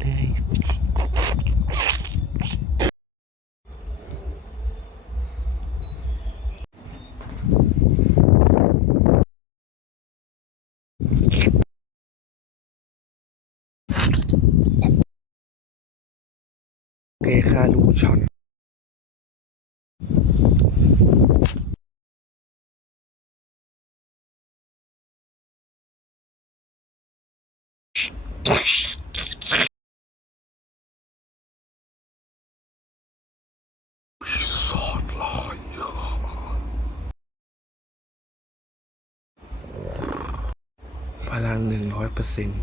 เลย เกคาลูชอน ลังหนึ่งร้อยเปอร์เซ็นต์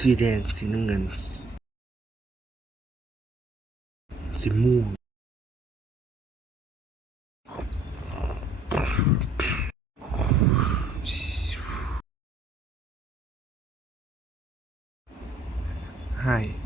สีแดง สีน้ำเงิน สีม่วง 嗨。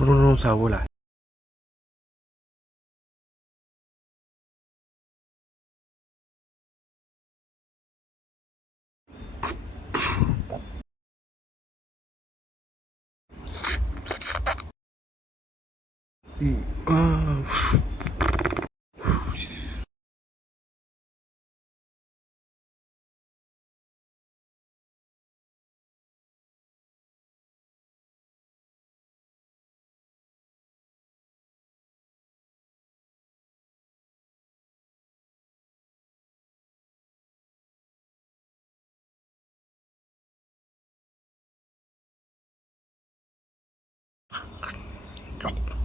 初中中才会来。嗯啊ちょっと。